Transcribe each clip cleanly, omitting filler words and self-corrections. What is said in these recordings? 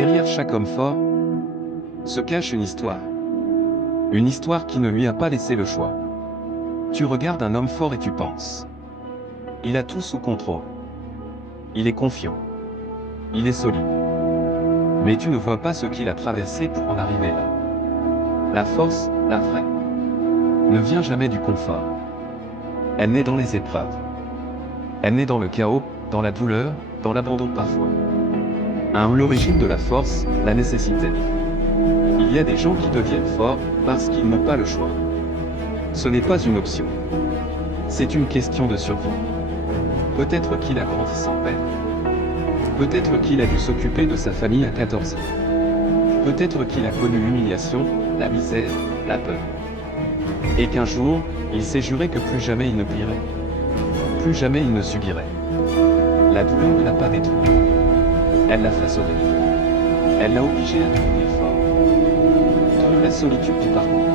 Derrière chaque homme fort se cache une histoire. Une histoire qui ne lui a pas laissé le choix. Tu regardes un homme fort et tu penses. Il a tout sous contrôle. Il est confiant. Il est solide. Mais tu ne vois pas ce qu'il a traversé pour en arriver là. La force, la vraie, ne vient jamais du confort. Elle naît dans les épreuves. Elle naît dans le chaos, dans la douleur, dans l'abandon parfois. À l'origine de la force, la nécessité. Il y a des gens qui deviennent forts parce qu'ils n'ont pas le choix. Ce n'est pas une option. C'est une question de survie. Peut-être qu'il a grandi sans peine. Peut-être qu'il a dû s'occuper de sa famille à 14 ans. Peut-être qu'il a connu l'humiliation, la misère, la peur. Et qu'un jour, il s'est juré que plus jamais il ne plierait. Plus jamais il ne subirait. La douleur ne l'a pas détruit. Elle l'a façonné. Elle l'a obligé à devenir fort. Trouve la solitude du parcours.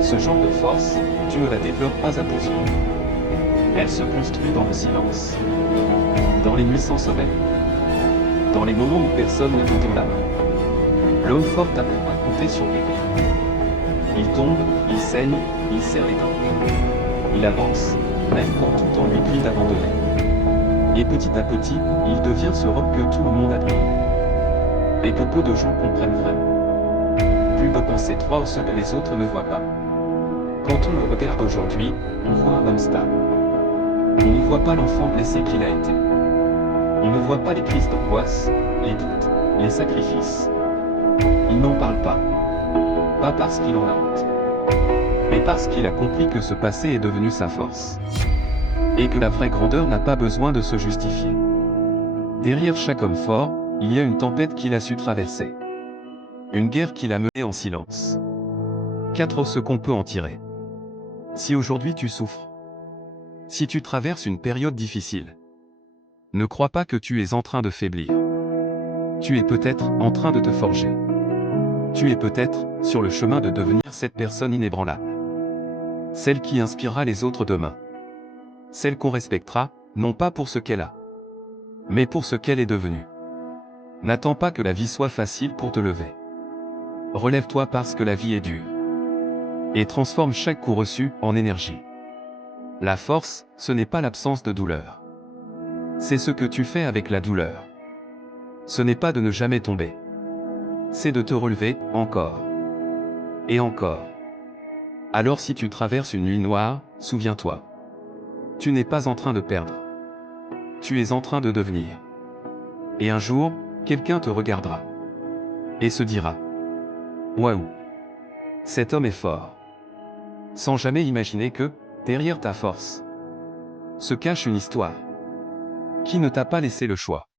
Ce genre de force, tu ne la développes pas à plusieurs. Elle se construit dans le silence. Dans les nuits sans sommeil. Dans les moments où personne ne te tend la main. L'homme fort apprend à compter sur l'épée. Il tombe, il saigne, il serre les dents. Il avance, même quand tout en lui crie d'abandonner. Et petit à petit, il devient ce roc que tout le monde admire. Et que peu de gens comprennent vraiment. Plus de penser trois ce que les autres ne voient pas. Quand on le regarde aujourd'hui, on voit un homme stable. On ne voit pas l'enfant blessé qu'il a été. On ne voit pas les crises d'angoisse, les doutes, les sacrifices. Il n'en parle pas. Pas parce qu'il en a honte. Mais parce qu'il a compris que ce passé est devenu sa force. Et que la vraie grandeur n'a pas besoin de se justifier. Derrière chaque homme fort, il y a une tempête qu'il a su traverser. Une guerre qu'il a menée en silence. 4 ce qu'on peut en tirer. Si aujourd'hui tu souffres, si tu traverses une période difficile, ne crois pas que tu es en train de faiblir. Tu es peut-être en train de te forger. Tu es peut-être sur le chemin de devenir cette personne inébranlable. Celle qui inspirera les autres demain. Celle qu'on respectera, non pas pour ce qu'elle a, mais pour ce qu'elle est devenue. N'attends pas que la vie soit facile pour te lever. Relève-toi parce que la vie est dure. Et transforme chaque coup reçu en énergie. La force, ce n'est pas l'absence de douleur. C'est ce que tu fais avec la douleur. Ce n'est pas de ne jamais tomber. C'est de te relever, encore. Et encore. Alors si tu traverses une nuit noire, souviens-toi. Tu n'es pas en train de perdre. Tu es en train de devenir. Et un jour, quelqu'un te regardera. Et se dira. Waouh. Cet homme est fort. Sans jamais imaginer que, derrière ta force, se cache une histoire. Qui ne t'a pas laissé le choix.